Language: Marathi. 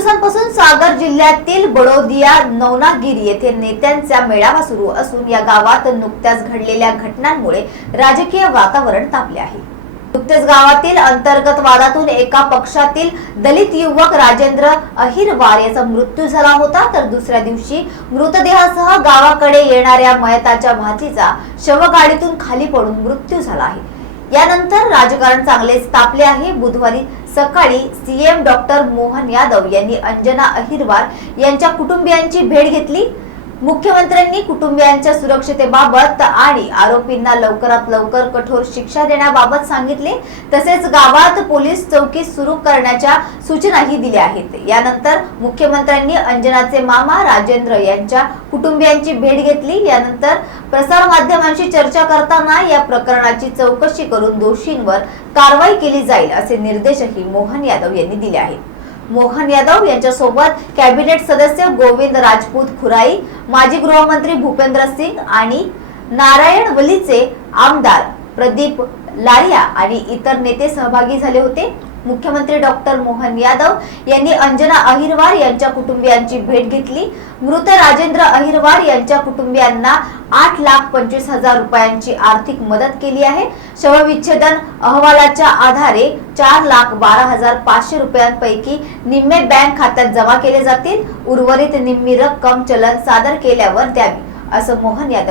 दिवसांपासून सागर जिल्ह्यातील बडोदिया नवनागिरी येथे नेत्यांचा मेळावा सुरू असून या गावात नुकत्याच घडलेल्या घटनांमुळे राजकीय वातावरण तापले आहे। नुकतेच गावातील अंतर्गत वादातून एका पक्षातील दलित युवक राजेंद्र अहिरवार याचा मृत्यू झाला होता, तर दुसऱ्या दिवशी मृतदेहासह गावाकडे येणाऱ्या मयताच्या भाचीचा शवगाडीतून खाली पडून मृत्यू झाला आहे। यानंतर राजकारण चांगलेच तापले आहे। बुधवारी सकाळी सीएम डॉक्टर मोहन यादव यांनी अंजना अहिरवार यांच्या कुटुंबियांची भेट घेतली। मुख्यमंत्र्यांनी कुटुंबियांच्या सुरक्षितेबाबत आणि आरोपींना लवकरात लवकर कठोर शिक्षा देण्याबाबत सांगितले। तसेच गावात पोलीस चौकी सुरू करण्याच्या सूचनाही दिल्या आहेत। यानंतर मुख्यमंत्र्यांनी अंजनाचे मामा राजेंद्र यांच्या कुटुंबियांची भेट घेतली। यानंतर प्रसार माध्यमांशी चर्चा करताना या प्रकरणाची चौकशी करून दोषींवर कारवाई केली जाईल असे निर्देशही मोहन यादव यांनी दिले आहेत। मोहन यादव यांच्या सोबत कॅबिनेट सदस्य गोविंद राजपूत खुराई, माजी गृहमंत्री भूपेंद्र सिंग आणि नारायणवलीचे आमदार प्रदीप लारिया आणि इतर नेते सहभागी झाले होते। मुख्यमंत्री डॉक्टर मोहन यादव यांनी अंजना अहिरवार यांच्या कुटुंबियांची भेट घेतली। मृत राजेंद्र अहिरवार यांच्या कुटुंबियांना 8,25,000 रुपयांची आर्थिक मदत केली आहे। शवविच्छेदन अहवालाच्या आधारे 4,12,500 रुपयांपैकी निम्मे बँक खात्यात जमा केले जातील। उर्वरित निम्मी रक्कम चलन सादर केल्यावर द्यावी असं मोहन यादव